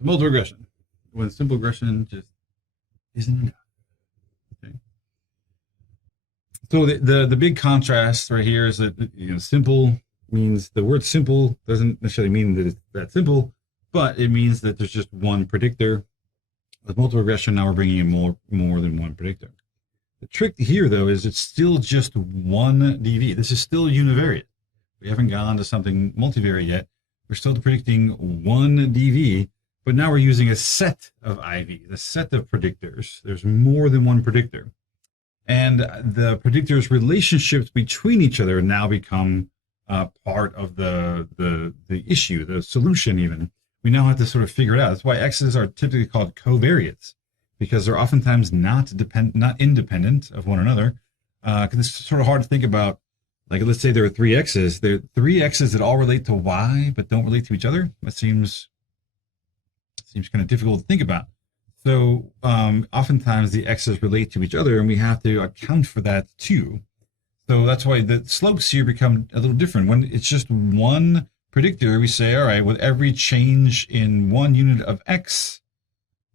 Multi-regression, when simple regression just isn't enough. Okay. So the big contrast right here is that simple means the word simple doesn't necessarily mean that it's that simple, but it means that there's just one predictor. With multi-regression, now we're bringing in more than one predictor. The trick here, though, is it's still just one DV. This is still univariate. We haven't gone to something multivariate yet. We're still predicting one DV, but now we're using a set of IVs, a set of predictors. There's more than one predictor. And the predictors' relationships between each other now become part of the issue, the solution even. We now have to sort of figure it out. That's why X's are typically called covariates, because they're oftentimes not independent of one another. Because it's sort of hard to think about. Like, let's say there are three X's. There are three X's that all relate to Y, but don't relate to each other. That seems kind of difficult to think about. So oftentimes the X's relate to each other, and we have to account for that too. So that's why the slopes here become a little different. When it's just one predictor, we say, all right, with every change in one unit of X,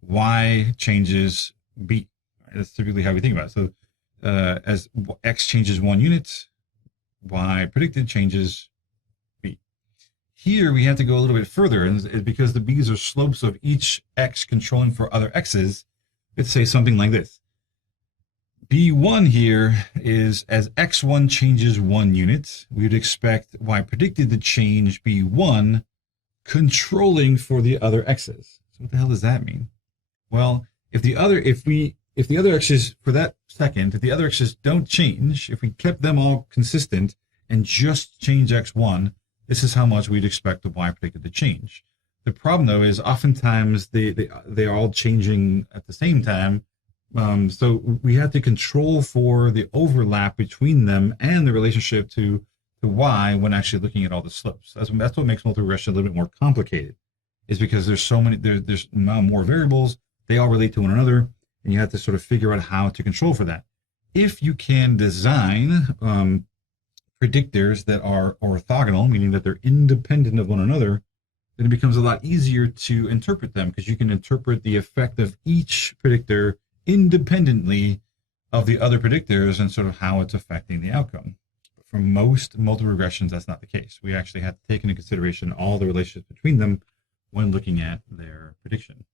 Y changes B. That's typically how we think about it. So as X changes one unit, Y predicted changes B. Here we have to go a little bit further, and because the B's are slopes of each X controlling for other X's, let's say something like this. B1 here is as X1 changes one unit, we would expect Y predicted to change B1 controlling for the other X's. So what the hell does that mean? Well, if the other X's for that second, if the other X's don't change, if we kept them all consistent and just change X1, this is how much we'd expect the Y predicted to change. The problem though is oftentimes they are all changing at the same time. So we have to control for the overlap between them and the relationship to Y when actually looking at all the slopes. That's what makes multi-regression a little bit more complicated, is because there's so many, there's more variables, they all relate to one another, and you have to sort of figure out how to control for that. If you can design predictors that are orthogonal, meaning that they're independent of one another, then it becomes a lot easier to interpret them, because you can interpret the effect of each predictor independently of the other predictors and sort of how it's affecting the outcome. But for most multi-regressions, that's not the case. We actually have to take into consideration all the relationships between them when looking at their prediction.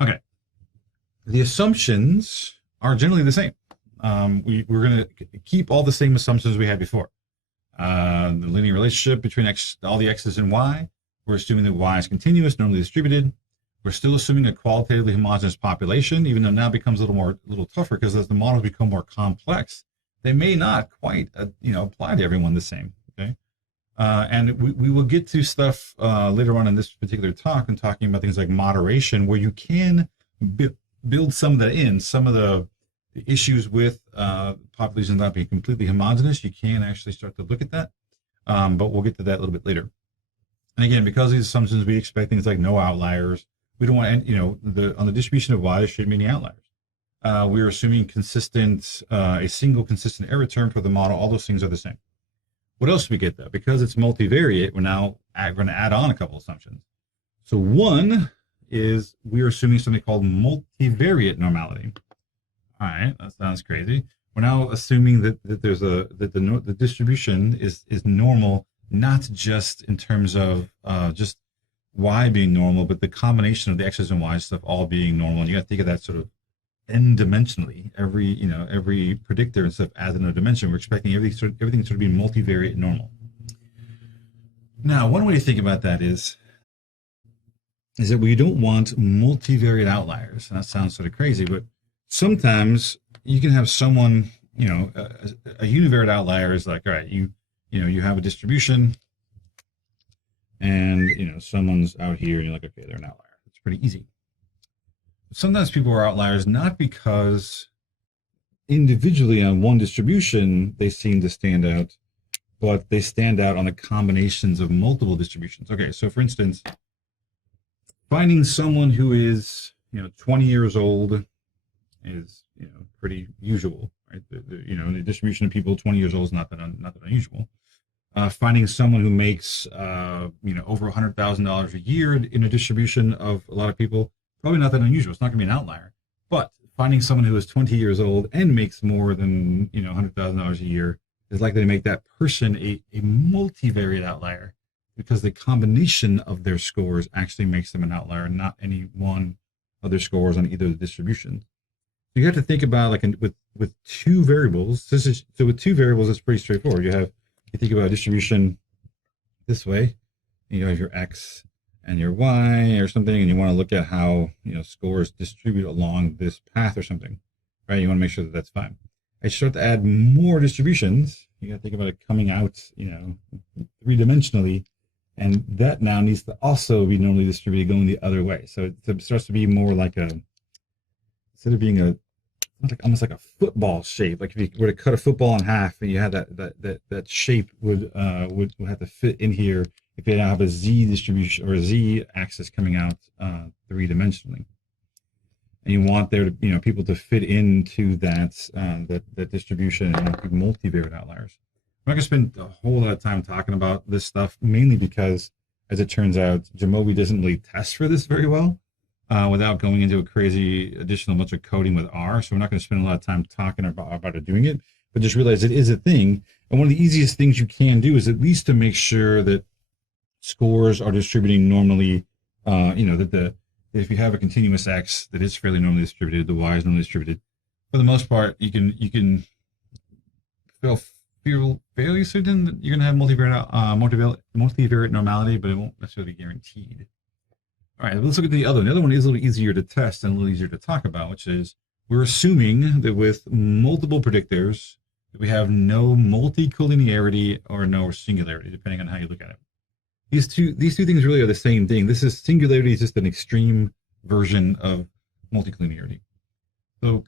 Okay. The assumptions are generally the same. We're going to keep all the same assumptions we had before. The linear relationship between all the X's and Y. We're assuming that Y is continuous, normally distributed. We're still assuming a qualitatively homogeneous population, even though now it becomes a little tougher, because as the models become more complex, they may not quite apply to everyone the same. Okay, and we will get to stuff later on in this particular talk, and talking about things like moderation, where you can build some of that in. Some of the issues with populations not being completely homogeneous, you can actually start to look at that, but we'll get to that a little bit later. And again, because of these assumptions, we expect things like no outliers. We don't want, on the distribution of Y, there shouldn't be any outliers. We're assuming a single consistent error term for the model. All those things are the same. What else do we get though? Because it's multivariate, we're going to add on a couple assumptions. So one is we're assuming something called multivariate normality. All right, that sounds crazy. We're now assuming that the distribution is normal, not just in terms of just Y being normal, but the combination of the X's and Y's stuff all being normal. And you got to think of that sort of n-dimensionally. Every predictor and stuff adds another dimension. We're expecting everything to be multivariate and normal. Now, one way to think about that is that we don't want multivariate outliers. And that sounds sort of crazy, but sometimes you can have someone, a univariate outlier is like, all right, you have a distribution, and someone's out here, and you're like, okay, they're an outlier. It's pretty easy. Sometimes people are outliers not because individually on one distribution they seem to stand out, but they stand out on the combinations of multiple distributions. Okay, so for instance, finding someone who is 20 years old is pretty usual, right? The distribution of people 20 years old is not that unusual. finding someone who makes over $100,000 a year in a distribution of a lot of people, probably not that unusual. It's not going to be an outlier. But finding someone who is 20 years old and makes more than $100,000 a year is likely to make that person a multivariate outlier, because the combination of their scores actually makes them an outlier, not any one of their scores on either of the distributions. So you have to think about, like, with two variables. So with two variables, it's pretty straightforward. You think about a distribution this way. You have your x and your y or something, and you want to look at how scores distribute along this path or something, right? You want to make sure that that's fine. As you start to add more distributions, you got to think about it coming out, three-dimensionally, and that now needs to also be normally distributed going the other way. So it starts to be more like instead of being almost like a football shape. Like if you were to cut a football in half, and you had that shape would have to fit in here if you have a z distribution or a z axis coming out three-dimensionally. And you want there to people to fit into that distribution and be multivariate outliers. I'm not going to spend a whole lot of time talking about this stuff, mainly because, as it turns out, Jamovi doesn't really test for this very well without going into a crazy additional bunch of coding with R. So we're not going to spend a lot of time talking about it doing it, but just realize it is a thing. And one of the easiest things you can do is at least to make sure that scores are distributing normally. That if you have a continuous x that is fairly normally distributed, the y is normally distributed. For the most part, you can feel fairly certain that you're going to have multivariate normality, but it won't necessarily be guaranteed. All right, let's look at the other one. The other one is a little easier to test and a little easier to talk about, which is we're assuming that with multiple predictors, that we have no multicollinearity or no singularity, depending on how you look at it. These two things really are the same thing. Singularity is just an extreme version of multicollinearity. So,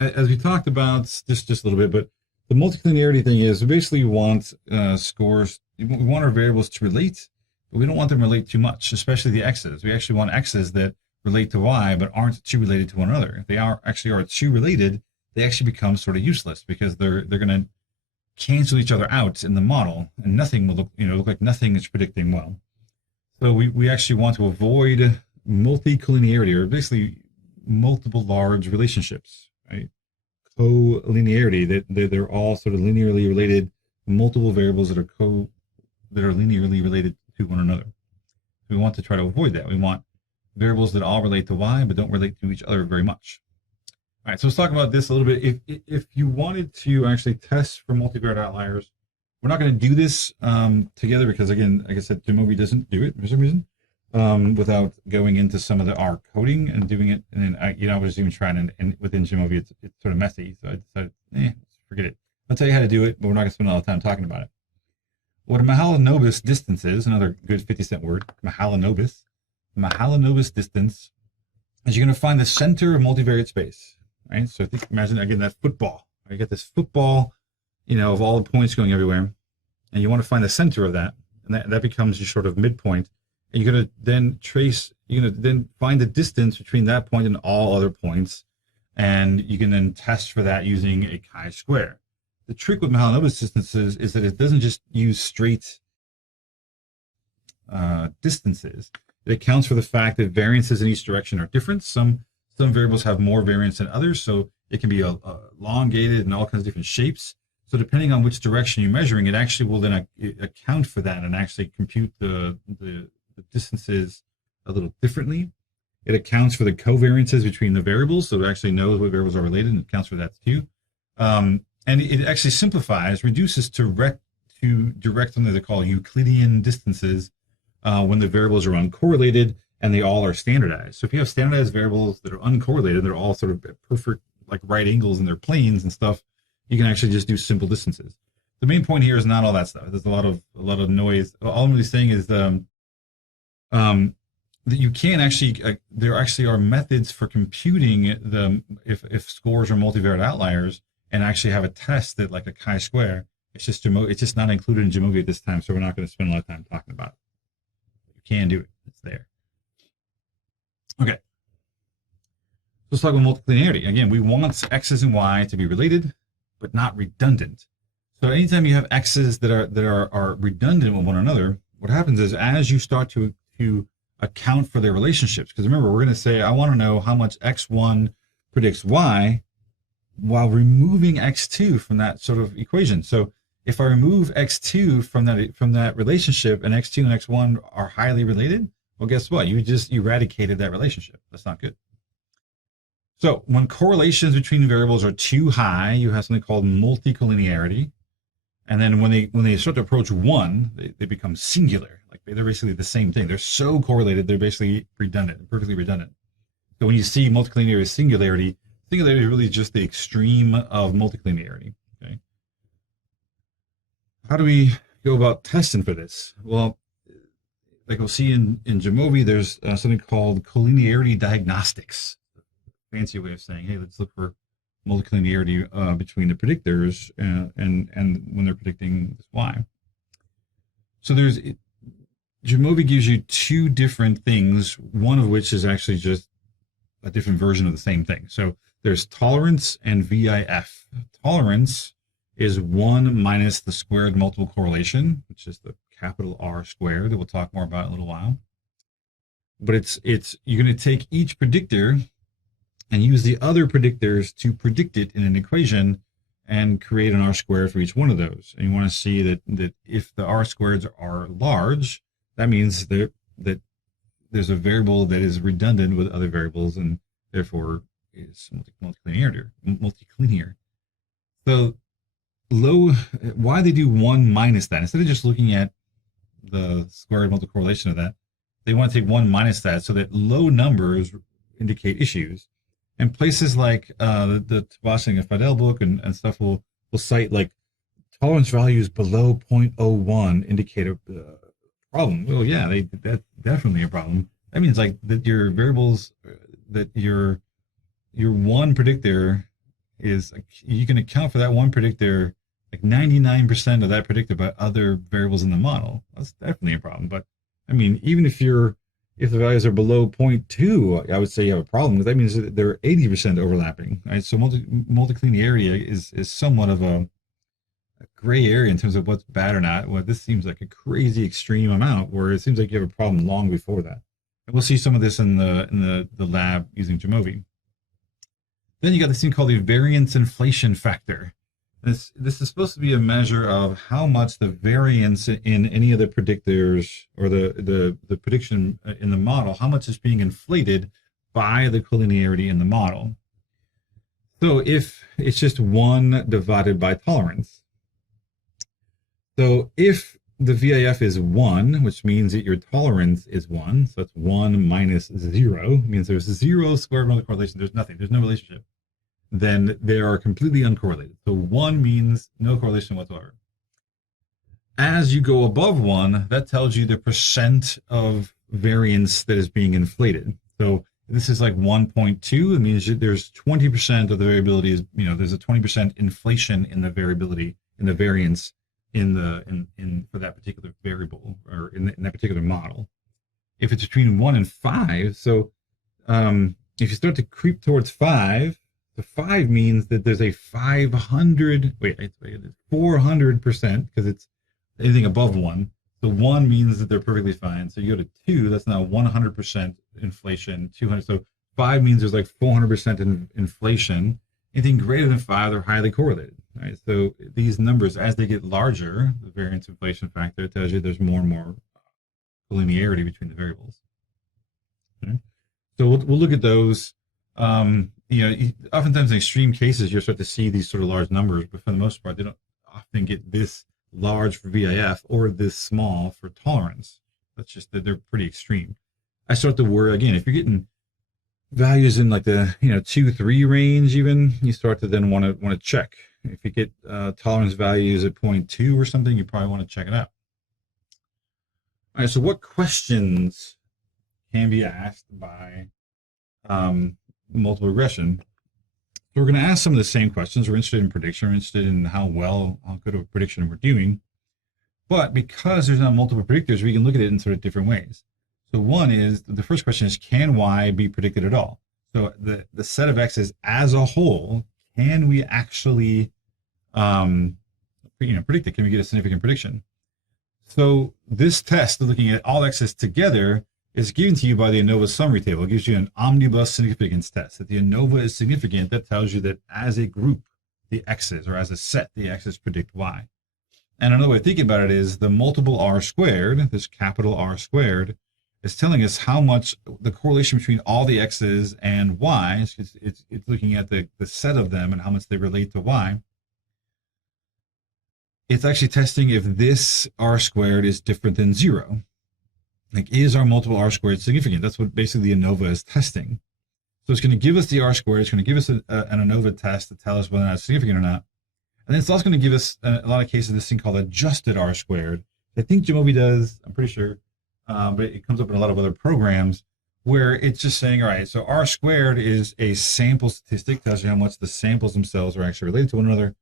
as we talked about just a little bit, but the multicollinearity thing is we basically want scores. We want our variables to relate, but we don't want them to relate too much, especially the x's. We actually want x's that relate to y, but aren't too related to one another. If they are too related, they actually become sort of useless, because they're going to cancel each other out in the model, and nothing will look like nothing is predicting well. So we actually want to avoid multicollinearity, or basically multiple large relationships, right? Co-linearity, that they're all sort of linearly related, multiple variables that are linearly related to one another. We want to try to avoid that. We want variables that all relate to y but don't relate to each other very much. All right, so let's talk about this a little bit. If you wanted to actually test for multivariate outliers, we're not going to do this together because, again, like I said, Jamovi doesn't do it for some reason without going into some of the R coding and doing it. And then I was even trying, and within Jamovi, it's sort of messy. So I decided, forget it. I'll tell you how to do it, but we're not going to spend a lot of time talking about it. What a Mahalanobis distance is, another good 50-cent word, Mahalanobis distance, is you're going to find the center of multivariate space. Right, so imagine again that football. You get this football, of all the points going everywhere, and you want to find the center of that, and that becomes your sort of midpoint. And you're going to then find the distance between that point and all other points, and you can then test for that using a chi-square. The trick with Mahalanobis distances is that it doesn't just use straight distances. It accounts for the fact that variances in each direction are different. Some variables have more variance than others, so it can be elongated in all kinds of different shapes. So depending on which direction you're measuring, it actually will then account for that and actually compute the distances a little differently. It accounts for the covariances between the variables, so it actually knows what variables are related and accounts for that too. And it actually reduces to direct something they call Euclidean distances when the variables are uncorrelated and they all are standardized. So if you have standardized variables that are uncorrelated, they're all sort of perfect, like right angles in their planes and stuff, you can actually just do simple distances. The main point here is not all that stuff. There's a lot of noise. All I'm really saying is that you can actually, there actually are methods for computing if scores are multivariate outliers, and actually have a test that, like a chi-square. It's just not included in Jamovi at this time, so we're not going to spend a lot of time talking about it. You can do it. It's there. Okay. Let's talk about multilinearity. Again, we want x's and y to be related, but not redundant. So anytime you have x's that are redundant with one another, what happens is as you start to account for their relationships, because remember, we're going to say, I want to know how much x1 predicts y while removing x2 from that sort of equation. So if I remove x2 from that relationship and x2 and x1 are highly related, well, guess what? You just eradicated that relationship. That's not good. So when correlations between variables are too high, you have something called multiclinearity. And then when they start to approach one, they become singular. Like they're basically the same thing. They're so correlated, they're basically redundant, perfectly redundant. So when you see multiclinearity, singularity is really just the extreme of multiclinearity. Okay. How do we go about testing for this? Well, like we'll see in Jamovi, there's something called collinearity diagnostics. Fancy way of saying, hey, let's look for multiclinearity between the predictors and when they're predicting this y. So Jamovi gives you two different things, one of which is actually just a different version of the same thing. So there's tolerance and VIF. Tolerance is 1 minus the squared multiple correlation, which is the capital R squared that we'll talk more about in a little while. But it's you're going to take each predictor and use the other predictors to predict it in an equation and create an R squared for each one of those. And you want to see that if the R squareds are large, that means that there's a variable that is redundant with other variables and therefore is multiclinear. So why they do 1 minus that? Instead of just looking at the squared multiple correlation of that, they want to take 1 minus that so that low numbers indicate issues. And places like the Tabashing and Fidel book and stuff will cite like tolerance values below 0.01 indicate a problem. Well, yeah, that's definitely a problem. That means like that your variables, that your one predictor is, you can account for that one predictor, like 99% of that predicted by other variables in the model. That's definitely a problem. But I mean, even if the values are below 0.2, I would say you have a problem, because that means that they're 80% overlapping, right? So multiclinearity is somewhat of a gray area in terms of what's bad or not. Well, this seems like a crazy extreme amount where it seems like you have a problem long before that. And we'll see some of this in the lab using Jamovi. Then you got this thing called the variance inflation factor. This is supposed to be a measure of how much the variance in any of the predictors or the prediction in the model, how much is being inflated by the collinearity in the model. So if it's just 1 divided by tolerance. So if the VIF is 1, which means that your tolerance is 1, so that's 1 minus 0, means there's 0 square root of correlation, there's nothing, there's no relationship. Then they are completely uncorrelated. So 1 means no correlation whatsoever. As you go above 1, that tells you the percent of variance that is being inflated. So this is like 1.2. It means that there's 20% of the variability is, there's a 20% inflation in the variability, in the variance in for that particular variable or in that particular model. If it's between 1 and 5, so if you start to creep towards 5, the 5 means that there's a 400%, because it's anything above 1. So 1 means that they're perfectly fine. So you go to 2, that's now 100% inflation, 200. So 5 means there's like 400% inflation. Anything greater than 5, they're highly correlated, right? So these numbers, as they get larger, the variance inflation factor tells you there's more and more collinearity between the variables. Okay? So we'll look at those. Oftentimes in extreme cases, you'll start to see these sort of large numbers, but for the most part, they don't often get this large for VIF or this small for tolerance. That's just that they're pretty extreme. I start to worry again, if you're getting values in like the 2-3 range, even, you start to then want to check. If you get tolerance values at 0.2 or something, you probably want to check it out. All right, so what questions can be asked by multiple regression? So we're going to ask some of the same questions. We're interested in prediction. We're interested in how good of a prediction we're doing. But because there's not multiple predictors, we can look at it in sort of different ways. So one is, the first question is, can Y be predicted at all? So the set of X's as a whole, can we actually predict it? Can we get a significant prediction? So this test, looking at all x's together, is given to you by the ANOVA summary table. It gives you an omnibus significance test. That the ANOVA is significant, that tells you that as a group, the x's, or as a set, the x's predict y. And another way of thinking about it is the multiple r squared, this capital R squared, is telling us how much the correlation between all the x's and y, it's looking at the set of them and how much they relate to y. It's actually testing if this r squared is different than 0. Like, is our multiple r squared significant? That's what basically the ANOVA is testing. So it's going to give us the r squared. It's going to give us an ANOVA test to tell us whether or not it's significant or not. And then it's also going to give us, a lot of cases, this thing called adjusted r squared. I think Jamovi does, I'm pretty sure, but it comes up in a lot of other programs where it's just saying, all right, so r squared is a sample statistic, tells you how much the samples themselves are actually related to one another.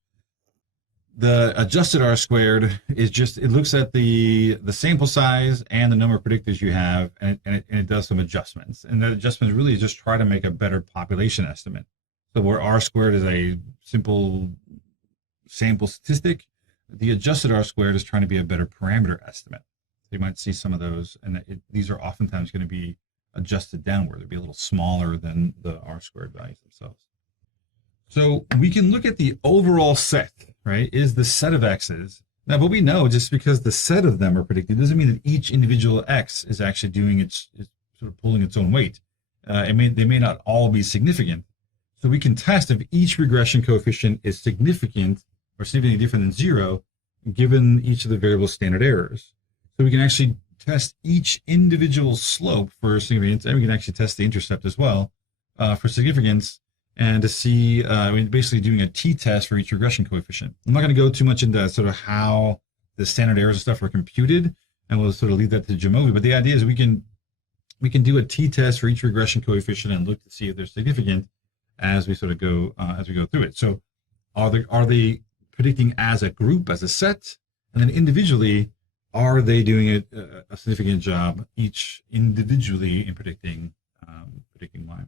The adjusted r squared is just, it looks at the sample size and the number of predictors you have, and it does some adjustments. And that adjustment really is just try to make a better population estimate. So where r squared is a simple sample statistic, the adjusted r squared is trying to be a better parameter estimate. So you might see some of those, and these are oftentimes going to be adjusted downward. They'll be a little smaller than the r squared values themselves. So we can look at the overall set, right? Is the set of x's. Now, but we know just because the set of them are predicted doesn't mean that each individual x is actually doing it's sort of pulling its own weight. They may not all be significant. So we can test if each regression coefficient is significant or significantly different than 0, given each of the variable standard errors. So we can actually test each individual slope for significance, and we can actually test the intercept as well for significance, and to see, basically doing a t-test for each regression coefficient. I'm not going to go too much into sort of how the standard errors and stuff are computed, and we'll sort of leave that to Jamovi. But the idea is we can do a t-test for each regression coefficient and look to see if they're significant as we sort of go through it. So are they predicting as a group, as a set, and then individually, are they doing a significant job each individually in predicting y?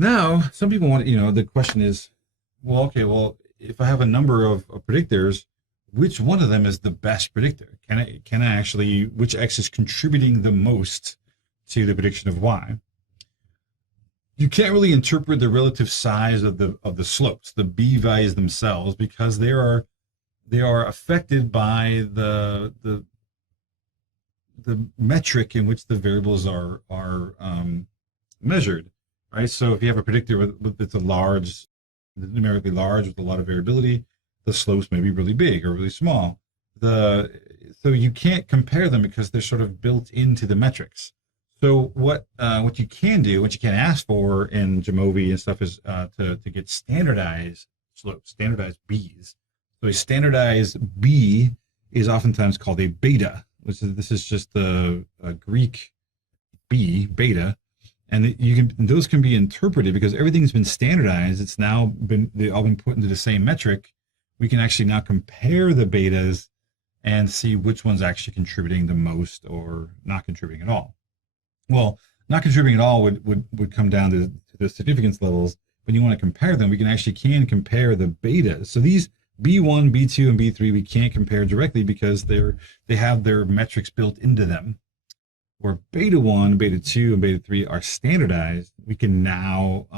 Now, some people want, the question is, well, okay, well, if I have a number of predictors, which one of them is the best predictor? Can I actually, which x is contributing the most to the prediction of y? You can't really interpret the relative size of the slopes, the b values themselves, because they are affected by the metric in which the variables are measured. Right, so if you have a predictor that's numerically large with a lot of variability, the slopes may be really big or really small. So you can't compare them because they're sort of built into the metrics. So what you can do, what you can ask for in Jamovi and stuff is to get standardized slopes, standardized b's. So a standardized b is oftentimes called a beta, this is just the Greek b, beta. And those can be interpreted because everything's been standardized. It's now they've all been put into the same metric. We can actually now compare the betas and see which one's actually contributing the most or not contributing at all. Well, not contributing at all would come down to the significance levels. When you want to compare them, we can compare the betas. So these B1, B2, and B3 we can't compare directly because they have their metrics built into them. Where beta 1, beta 2, and beta 3 are standardized, we can now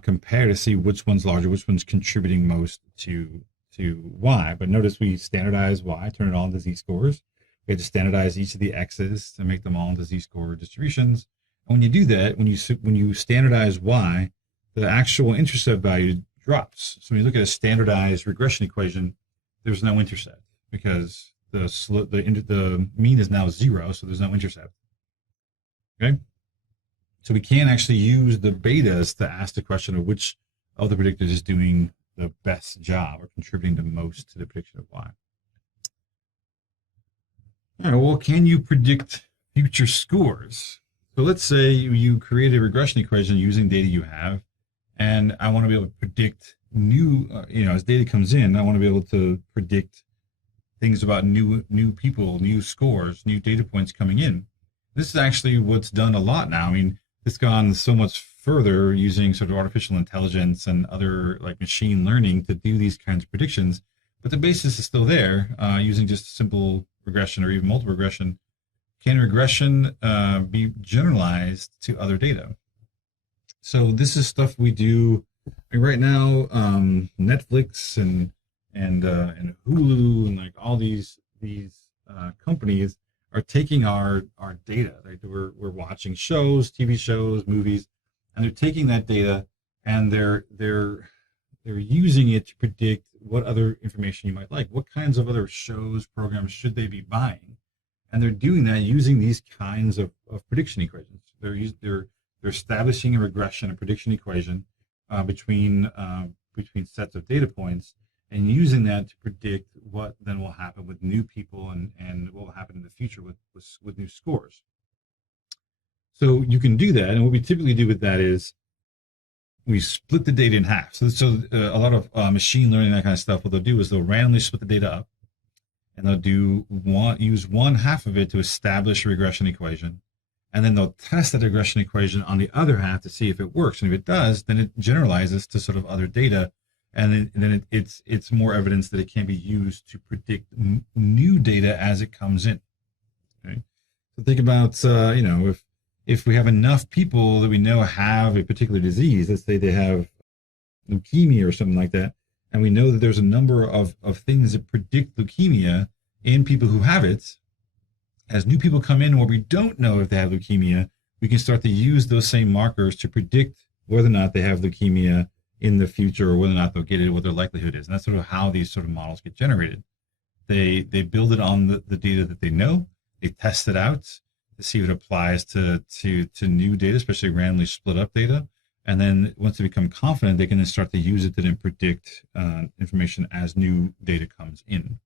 compare to see which one's larger, which one's contributing most to y. But notice we standardize y, turn it all into z-scores. We have to standardize each of the x's to make them all into z-score distributions. And when you do that, when you standardize y, the actual intercept value drops. So when you look at a standardized regression equation, there's no intercept because the mean is now 0, so there's no intercept. Okay, so we can actually use the betas to ask the question of which of the predictors is doing the best job or contributing the most to the prediction of y. All right, well, can you predict future scores? So let's say you create a regression equation using data you have, and I want to be able to predict new, as data comes in, I want to be able to predict things about new people, new scores, new data points coming in. This is actually what's done a lot now. I mean, it's gone so much further using sort of artificial intelligence and other like machine learning to do these kinds of predictions. But the basis is still there using just simple regression or even multiple regression. Can regression be generalized to other data? So this is stuff we do right now. Netflix and Hulu and like all these companies are taking our data. Right? We're watching shows, TV shows, movies, and they're taking that data and they're using it to predict what other information you might like. What kinds of other shows, programs should they be buying? And they're doing that using these kinds of prediction equations. They're establishing a regression, a prediction equation between sets of data points, and using that to predict what then will happen with new people and what will happen in the future with new scores. So you can do that, and what we typically do with that is we split the data in half. So a lot of machine learning, that kind of stuff, what they'll do is they'll randomly split the data up, and they'll use one half of it to establish a regression equation, and then they'll test that regression equation on the other half to see if it works. And if it does, then it generalizes to sort of other data, and then it's more evidence that it can be used to predict new data as it comes in. Okay? So think about if we have enough people that we know have a particular disease, let's say they have leukemia or something like that, and we know that there's a number of things that predict leukemia in people who have it. As new people come in where we don't know if they have leukemia, we can start to use those same markers to predict whether or not they have leukemia in the future, or whether or not they'll get it, what their likelihood is. And that's sort of how these sort of models get generated. They build it on the data that they know. They test it out to see if it applies to new data, especially randomly split up data. And then once they become confident, they can then start to use it to then predict information as new data comes in.